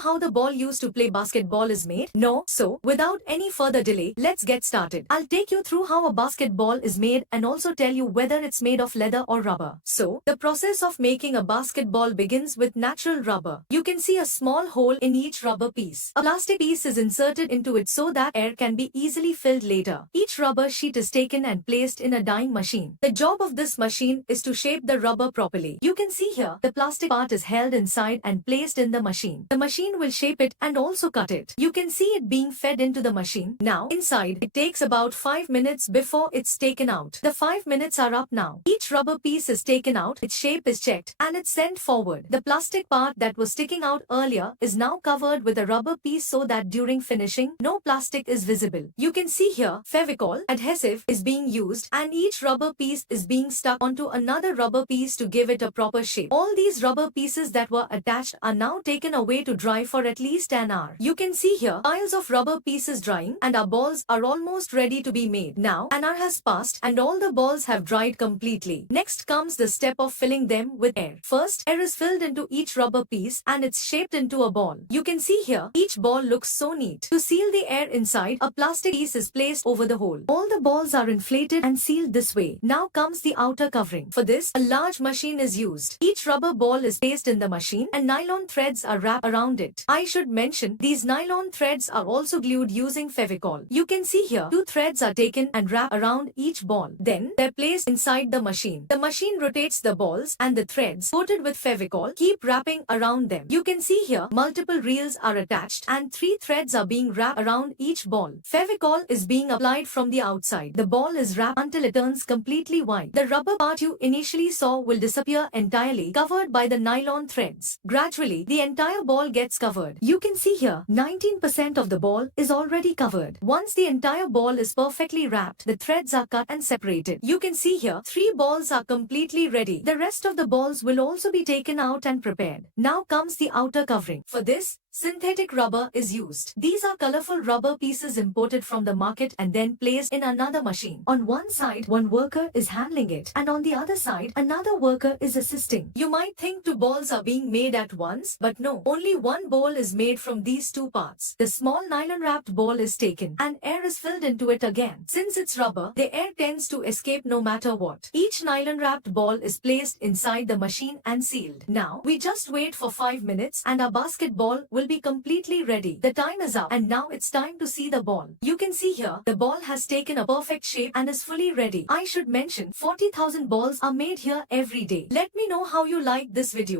how the ball used to play basketball is made? No? So, without any further delay, let's get started. I'll take you through how a basketball is made and also tell you whether it's made of leather or rubber. So, the process of making a basketball begins with natural rubber. You can see a small hole in each rubber piece. A plastic piece is inserted into it so that air can be easily filled later. Each rubber sheet is taken and placed in a dyeing machine. The job of this machine is to shape the rubber properly. You can see here, the plastic part is held inside and placed in the machine. The machine will shape it and also cut it. You can see it being fed into the machine. Now, inside, it takes about 5 minutes before it's taken out. The 5 minutes are up now. Each rubber piece is taken out, its shape is checked, and it's sent forward. The plastic part that was sticking out earlier is now covered with a rubber piece so that during finishing, no plastic is visible. You can see here, Fevicol adhesive is being used and each rubber piece is being stuck onto another rubber piece to give it a proper shape. All these rubber pieces that were attached are now taken away to dry for at least an hour. You can see here, piles of rubber pieces drying and our balls are almost ready to be made. Now, an hour has passed and all the balls have dried completely. Next comes the step of filling them with air. First, air is filled into each rubber piece and it's shaped into a ball. You can see here, each ball looks so neat. To seal the air inside, a plastic piece is placed over the hole. All the balls are inflated and sealed this way. Now comes the outer covering. For this, a large machine is used. Each rubber ball is placed in the machine and nylon threads are wrapped around it. I should mention, these nylon threads are also glued using Fevicol. You can see here, 2 threads are taken and wrapped around each ball. Then, they're placed inside the machine. The machine rotates the balls and the threads coated with Fevicol keep wrapping around them. You can see here, multiple reels are attached and 3 threads are being wrapped around each ball. Fevicol is being applied from the outside. The ball is wrapped until it turns completely white. The rubber part you initially saw will disappear entirely, covered by the nylon threads. Gradually, the entire ball gets covered. You can see here, 19% of the ball is already covered. Once the entire ball is perfectly wrapped, the threads are cut and separated. You can see here, 3 balls are completely ready. The rest of the balls will also be taken out and prepared. Now comes the outer covering. For this, synthetic rubber is used. These are colorful rubber pieces imported from the market and then placed in another machine. On one side, one worker is handling it, and on the other side, another worker is assisting. You might think 2 balls are being made at once, but no, only one ball is made from these 2 parts. The small nylon-wrapped ball is taken, and air is filled into it again. Since it's rubber, the air tends to escape no matter what. Each nylon-wrapped ball is placed inside the machine and sealed. Now, we just wait for 5 minutes, and our basketball will be completely ready. The time is up and now it's time to see the ball. You can see here, the ball has taken a perfect shape and is fully ready. I should mention, 40,000 balls are made here every day. Let me know how you liked this video.